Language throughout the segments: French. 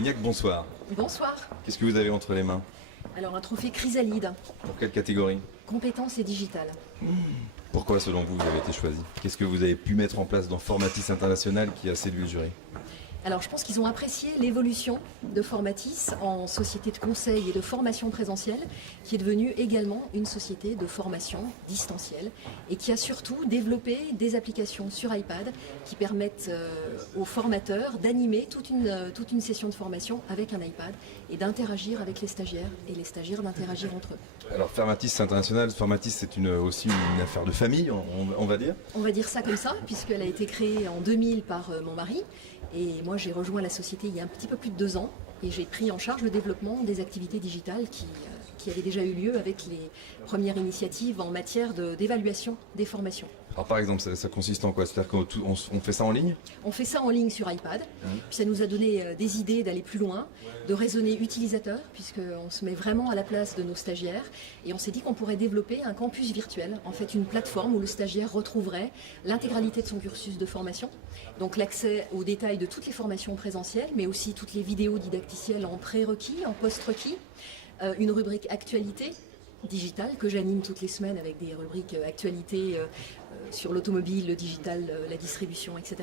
Polignac, bonsoir. Bonsoir. Qu'est-ce que vous avez entre les mains? Alors un trophée Chrysalide, Pour quelle catégorie? compétences et digital. Pourquoi, selon vous, vous avez été choisi? Qu'est-ce que vous avez pu mettre en place dans Formatis International qui a séduit le jury? Alors je pense qu'ils ont apprécié l'évolution de Formatis en société de conseil et de formation présentielle, qui est devenue également une société de formation distancielle et qui a surtout développé des applications sur iPad qui permettent aux formateurs d'animer toute une session de formation avec un iPad et d'interagir avec les stagiaires et les stagiaires d'interagir entre eux. Alors Formatis International, Formatis c'est aussi une affaire de famille, on va dire. On va dire ça comme ça, puisqu'elle a été créée en 2000 par mon mari. Et moi, j'ai rejoint la société il y a un petit peu plus de 2 ans et j'ai pris en charge le développement des activités digitales qui avaient déjà eu lieu avec les premières initiatives en matière d'évaluation des formations. Alors par exemple, ça consiste en quoi? C'est-à-dire qu'on fait ça en ligne? On fait ça en ligne sur iPad, puis ça nous a donné des idées d'aller plus loin, de raisonner utilisateur, puisqu'on se met vraiment à la place de nos stagiaires, et on s'est dit qu'on pourrait développer un campus virtuel, en fait une plateforme où le stagiaire retrouverait l'intégralité de son cursus de formation, donc l'accès aux détails de toutes les formations présentielles, mais aussi toutes les vidéos didacticielles en prérequis, en post-requis, une rubrique actualité digital que j'anime toutes les semaines avec des rubriques actualités sur l'automobile, le digital, la distribution, etc.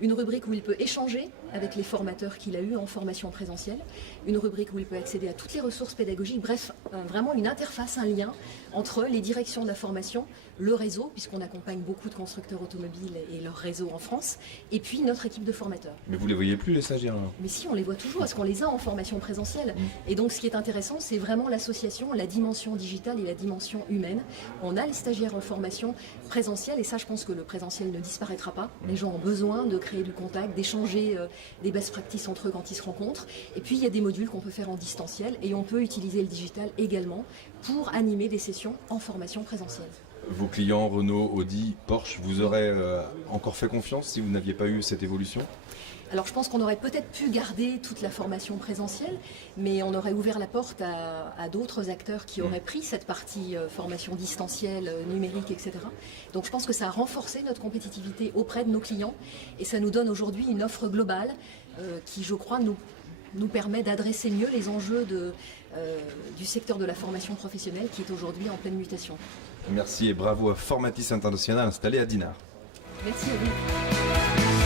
Une rubrique où il peut échanger avec les formateurs qu'il a eus en formation présentielle. Une rubrique où il peut accéder à toutes les ressources pédagogiques. Bref, vraiment une interface, un lien entre les directions de la formation, le réseau, puisqu'on accompagne beaucoup de constructeurs automobiles et leur réseau en France, et puis notre équipe de formateurs. Mais vous les voyez plus, les stagiaires, là? Mais si, on les voit toujours, parce qu'on les a en formation présentielle. Et donc ce qui est intéressant, c'est vraiment l'association, la dimension digitale et la dimension humaine. On a les stagiaires en formation présentielle, et ça, je pense que le présentiel ne disparaîtra pas. Les gens ont besoin de créer du contact, d'échanger des best practices entre eux quand ils se rencontrent. Et puis, il y a des modules qu'on peut faire en distanciel, et on peut utiliser le digital également pour animer des sessions en formation présentielle. Vos clients, Renault, Audi, Porsche, vous auraient encore fait confiance si vous n'aviez pas eu cette évolution? Alors je pense qu'on aurait peut-être pu garder toute la formation présentielle, mais on aurait ouvert la porte à d'autres acteurs qui auraient pris cette partie formation distancielle, numérique, etc. Donc je pense que ça a renforcé notre compétitivité auprès de nos clients et ça nous donne aujourd'hui une offre globale qui, je crois, nous permet d'adresser mieux les enjeux du secteur de la formation professionnelle qui est aujourd'hui en pleine mutation. Merci et bravo à Formatis International installé à Dinard. Merci à vous.